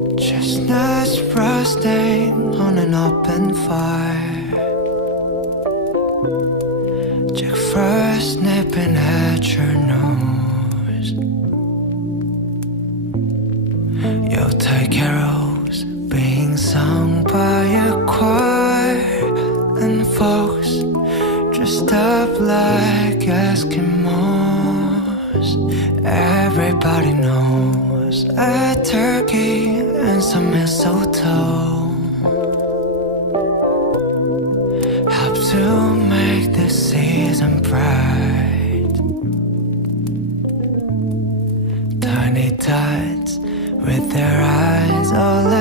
Chestnuts roasting on an open fire, Jack Frost nipping at your nose. Yuletide carols being sung by a choir, and folks dressed up like Eskimos. Everybody knows a turkey and some mistletoe help to make the season bright. Tiny tots with their eyes all